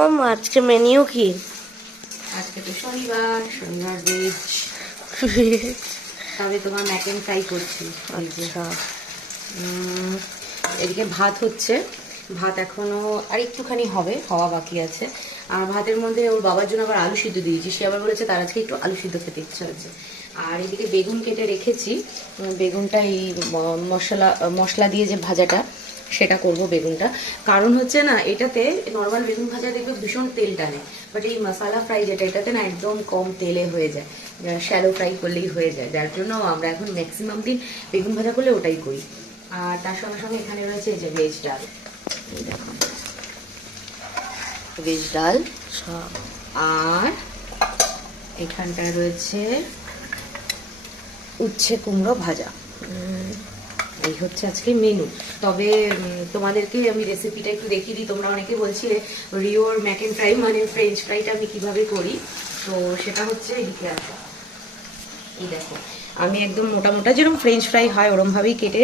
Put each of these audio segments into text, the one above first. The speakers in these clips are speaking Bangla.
মাম আজকে মেনিউ কি? আজকে তো শনিবার শনিবার ভেজ তবে তোমার ম্যাক অ্যান্ড ফ্রাই করছি আচ্ছা। এদিকে ভাত হচ্ছে। ভাত এখনও আর একটুখানি হবে হওয়া বাকি আছে। আর ভাতের মধ্যে ওর বাবার জন্য আবার আলু সিদ্ধ দিয়েছি। সে আবার বলেছে তার আজকে একটু আলু সিদ্ধ খেতে ইচ্ছা হচ্ছে আর এদিকে বেগুন কেটে রেখেছি। বেগুনটা এই মশলা মশলা দিয়ে যে ভাজাটা, সেটা করব বেগুনটা। কারণ হচ্ছে না, এটাতে নর্মাল বেগুন ভাজা দেখবে ভীষণ তেল টানে। বাট এই মশলা ফ্রাই যেটা, এটাতে না একদম কম তেলে হয়ে যায়। শ্যালো ফ্রাই করলেই হয়ে যায়। যার জন্য আমরা এখন ম্যাক্সিমাম দিন বেগুন ভাজা করলে ওটাই করি। আর তার সঙ্গে সঙ্গে এখানে রয়েছে যে ভেজ ডাল। ভেজ ডাল আর এখানটায় রয়েছে উচ্ছে কুমড়ো ভাজা। এই হচ্ছে আজকে মেনু তবে তোমাদেরকে আমি রেসিপিটা একটু দেখিয়ে দিই। তোমরা অনেকে বলছিলে, রিওর ম্যাক অ্যান্ড ফ্রাই মানে ফ্রেঞ্চ ফ্রাইটা আমি কীভাবে করি? তো সেটা হচ্ছে এদিকে আসো। এই দেখো, আমি একদম মোটা মোটা যেরকম ফ্রেঞ্চ ফ্রাই হয়, ওরমভাবেই কেটে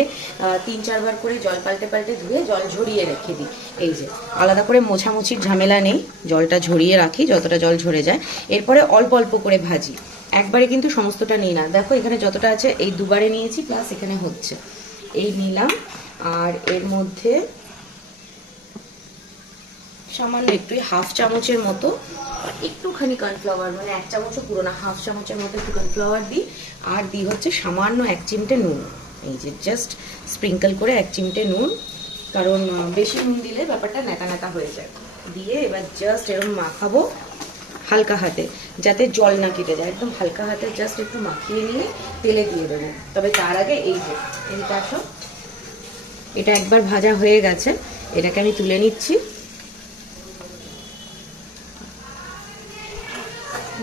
তিন চারবার করে জল পাল্টে পাল্টে ধুয়ে জল ঝরিয়ে রেখে দিই। এই যে, আলাদা করে মোছামুছির ঝামেলা নেই। জলটা ঝরিয়ে রাখি, যতটা জল ঝরে যায়। এরপরে অল্প অল্প করে ভাজি। একবারে কিন্তু সমস্তটা নিই না। দেখো, এখানে যতটা আছে এই দুবারে নিয়েছি প্লাস এখানে হচ্ছে। এই নিলাম, আর এর মধ্যে সামান্য একটু হাফ চামচের মতো, একটুখানি কর্নফ্লাওয়ার মানে এক চামচও পুরো না হাফ চামচের মতো একটু কর্নফ্লাওয়ার দিই, আর দিই হচ্ছে সামান্য এক চিমটে নুন। এই যে জাস্ট স্প্রিঙ্কল করে এক চিমটে নুন, কারণ বেশি নুন দিলে ব্যাপারটা ন্যাতা ন্যাতা হয়ে যায়। দিয়ে এবার জাস্ট এরকম মাখাবো। হালকা হাতে, যাতে জল না কেটে যায়। একদম হালকা হাতে জাস্ট একটু মাখিয়ে নিয়ে তেলে দিয়ে দেবো। তবে তার আগে এই যে, এইটা আসো। এটা একবার ভাজা হয়ে গেছে। এটাকে আমি তুলে নিচ্ছি।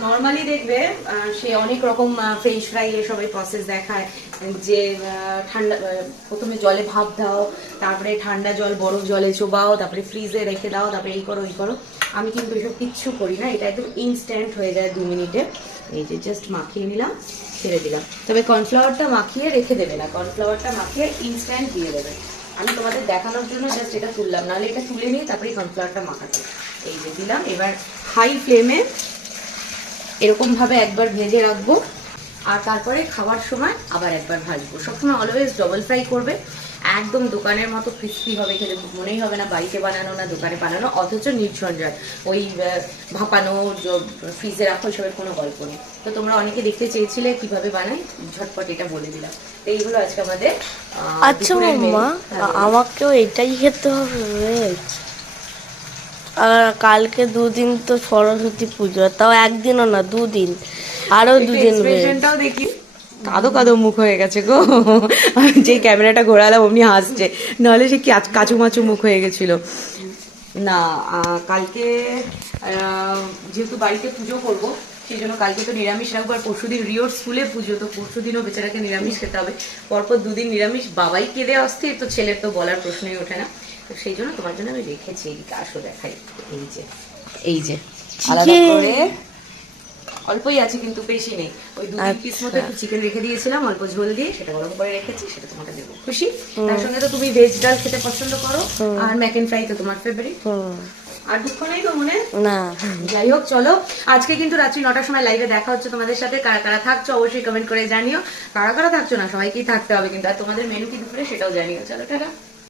নর্মালি দেখবে সে অনেক রকম ফ্রেঞ্চ ফ্রাই এসবের প্রসেস দেখায়। যে ঠান্ডা প্রথমে জলে ভাপ দাও, তারপরে ঠান্ডা জল বরফ জলে চোবাও, তারপরে ফ্রিজে রেখে দাও, তারপরে এই করো এই করো। আমি কিন্তু এসব কিচ্ছু করি না, এটা একদম ইনস্ট্যান্ট হয়ে যায় দু মিনিটে। এই যে জাস্ট মাখিয়ে নিলাম, ছেড়ে দিলাম। তবে কর্নফ্লাওয়ারটা মাখিয়ে রেখে দেবে না কর্নফ্লাওয়ারটা মাখিয়ে ইনস্ট্যান্ট দিয়ে দেবে। আমি তোমাদের দেখানোর জন্য জাস্ট এটা তুললাম, নাহলে এটা তুলে নিয়ে তারপরে কর্নফ্লাওয়ারটা মাখাতে এই যে দিলাম, এবার হাই ফ্লেমে এরকম ভাবে একবার ভেজে রাখব। আর তারপরে খাওয়ার সময় আবার একবার ভাজবো। সবসময় অলওয়েজ ডবল ফ্রাই করবে। একদম দোকানের মতো ক্রিস্পি হবে খেতে মনেই হবে না বাড়িতে বানানো না দোকানে বানানো অথচ নির্ঝঞ্ঝাট। ওই ভাপানো ফ্রিজে রাখো এসবের কোনো গল্প নেই। তো তোমরা অনেকে দেখতে চেয়েছিলে কীভাবে বানাই ঝটপট এটা বলে দিলাম। তো এই হলো আজকে আমাদের আচ্ছা। আমাকেও এটাই খেতে হবে। আর কালকে দুদিন তো সরস্বতী পুজো তাও একদিনও না দুদিন। আরও দুদিন। দেখি। কাদো কাদো মুখ হয়ে গেছে গো। যে ক্যামেরাটা ঘোরালাম অমনি হাসছে। নাহলে সে কি- কাচু মাচু মুখ হয়ে গেছিল। না কালকে আহ, যেহেতু বাড়িতে পুজো করব সেই জন্য কালকে তো নিরামিষ রাখব। আর পরশুদিন রিওর স্কুলে পুজো তো পরশুদিনও বেচারাকে নিরামিষ খেতে হবে। পরপর দুদিন নিরামিষ। বাবাই কেঁদে অস্থির তো ছেলের তো বলার প্রশ্নই ওঠে না। তো সেই জন্য তোমার জন্য আমি রেখেছি এদিকে আসো দেখাই। এই যে এই যে আলাদা করে। অল্পই আছে কিন্তু বেশি নেই। ওই দু তিন পিস মতো একটু চিকেন রেখে দিয়েছিলাম অল্প ঝোল দিয়ে সেটা গরম করে রেখেছি সেটা তোমাকে দেবো। খুশি? তার সঙ্গে তো তুমি ভেজ ডাল খেতে পছন্দ করো আর ফ্রাই তো তোমার ফেভারিট আর দুঃখ নেই তো মনে? না। যাই হোক চলো। আজকে কিন্তু রাত্রি নটার সময় লাইভে দেখা হচ্ছে তোমাদের সাথে। কারা কারা থাকছো অবশ্যই কমেন্ট করে জানিও। কারা কারা থাকছো না সবাইকেই থাকতে হবে কিন্তু আর তোমাদের মেনু কি দুপুরে সেটাও জানিও। চলো টাটা।